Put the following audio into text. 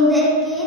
donde